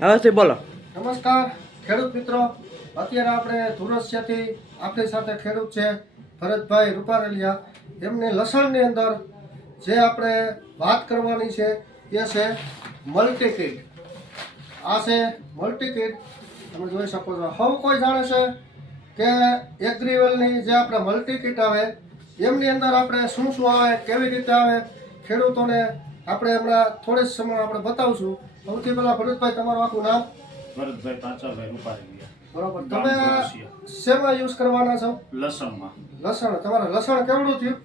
હવેથી બોલો. નમસ્કાર ખેડૂત મિત્રો, અત્યારે આપણે ધુરસિયાથી આપણી સાથે ખેડૂત છે ભરતભાઈ રૂપારેલિયા. એમની લસણની અંદર જે આપણે વાત કરવાની છે એ છે મલ્ટીકીટ. આ છે મલ્ટીકીટ, તમે જોઈ શકો છો. હવે કોઈ જાણે છે કે એગ્રીવેલની જે આપણે મલ્ટીકીટ આવે એમની અંદર આપણે શું શું આવે, કેવી રીતે આવે, ખેડૂતોને આપણે હમણાં થોડી સમય આપણે બતાવશું. સૌથી પહેલાં ભરતભાઈ, તમારું આખું નામ? ભરતભાઈ પાંચાભાઈ રૂપારેલિયા. બરોબર. તમે શેમાં યુઝ કરવાના છો? લસણમાં. લસણ. તમારે લસણ કેવડું થયું?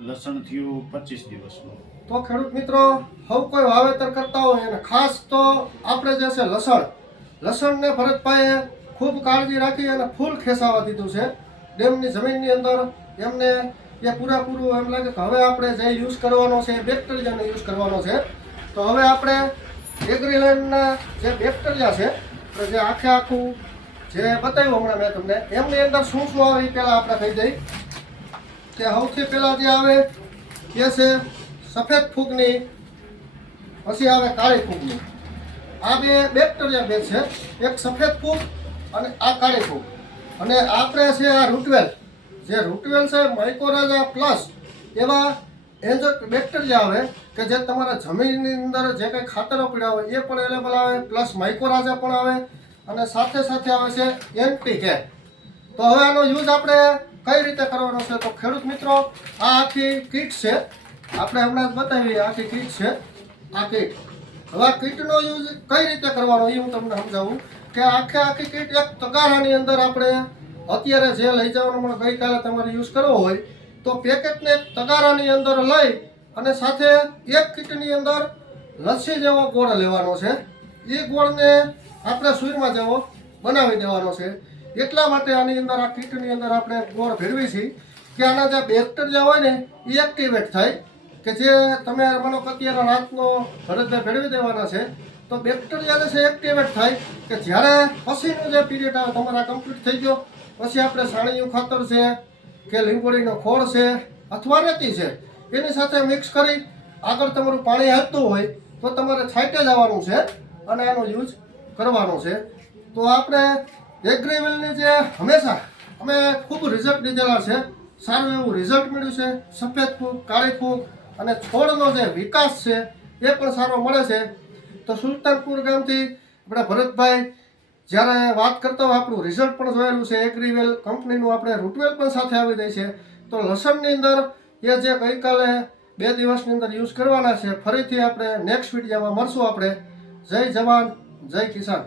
લસણ થયું 25 દિવસનું. તો ખેડૂત મિત્રો, હવે કોઈ વાવેતર કરતા હોય અને ખાસ તો આપણે જે છે લસણને ભરતભાઈએ ખૂબ કાળજી રાખી અને ફૂલ ખેસાવા દીધું છે ડેમની જમીનની અંદર. એમને એ પૂરેપૂરું એમ લાગે કે હવે આપણે જે યુઝ કરવાનો છે એ બેક્ટેરિયાનો યુઝ કરવાનો છે. તો હવે આપણે એગ્રીલેન્ડના જે બેક્ટેરિયા છે, જે આખું જે બતાવ્યું હમણાં મેં તમને, એમની અંદર શું શું આવે એ પહેલાં આપણે કહી દઈએ કે સૌથી પહેલાં જે આવે એ છે સફેદ ફૂગની, પછી આવે કાળી ફૂગની. આ બે બેક્ટેરિયા બે છે, એક સફેદ ફૂગ અને આ કાળી ફૂગ. અને આપણે છે આ રૂટવેલ, જે રૂટવેલ છે માઇકોરાઝા પ્લસ એવા એન્જર બેક્ટેરિયા આવે કે જે તમારા જમીનની અંદર જે કંઈ ખાતરો પીડ્યા હોય એ પણ અવેલેબલ આવે, પ્લસ માઇકોરાઝા પણ આવે, અને સાથે સાથે આવે છે એનપીકે. તો હવે આનો યુઝ આપણે કઈ રીતે કરવાનો છે? તો ખેડૂત મિત્રો, આ આખી કીટ છે, આપણે હમણાં જ બતાવી. આખી કીટ છે આ કીટ. હવે આ કીટનો યુઝ કઈ રીતે કરવાનો એ હું તમને સમજાવું કે આખી કીટ એક તગારાની અંદર આપણે અત્યારે જે લઈ જવાનો પણ ગઈકાલે તમારે યુઝ કરવો હોય તો પેકેટને એક તગારાની અંદર લઈ અને સાથે એક કીટની અંદર લસ્સી જેવો ગોળ લેવાનો છે. એ ગોળને આપણે સૂરમાં જેવો બનાવી દેવાનો છે. એટલા માટે આની અંદર આ કીટની અંદર આપણે ગોળ ભેળવી છીએ કે આના જે બેક્ટેરિયા હોય ને એ એક્ટિવેટ થાય. કે જે તમે માનો કે અત્યારે રાતનો ભરતભાઈ ભેળવી દેવાના છે તો બેક્ટેરિયા જે છે એક્ટિવેટ થાય કે જ્યારે પછીનો જે પીરિયડ આવે તમારા કમ્પ્લીટ થઈ ગયો પછી આપણે સાણીયું ખાતર છે કે લીંબોળીનો ખોળ છે અથવા રેતી છે એની સાથે મિક્સ કરી આગળ તમારું પાણી હાલતું હોય તો તમારે છાંટે જવાનું છે અને આનો યુઝ કરવાનો છે. તો આપણે એગ્રીવેલની જે હંમેશા અમે ખૂબ રિઝલ્ટ લીધેલા છે, સારું એવું રિઝલ્ટ મળ્યું છે. સફેદ ફૂગ, કાળી ફૂગ અને છોડનો જે વિકાસ છે એ પણ સારો મળે છે. તો સુલતાનપુર ગામથી આપણા ભરતભાઈ જ્યારે વાત કરતા હોય આપણું રિઝલ્ટ પણ જોયેલું છે. એગ્રીવેલ કંપનીનું આપણે રૂટવેલ પણ સાથે આવી જાય છે. તો લસણની અંદર એ જે ગઈકાલે 2 દિવસની અંદર યુઝ કરવાના છે. ફરીથી આપણે નેક્સ્ટ વિડીયોમાં મળશું. આપણે જય જવાન જય કિસાન.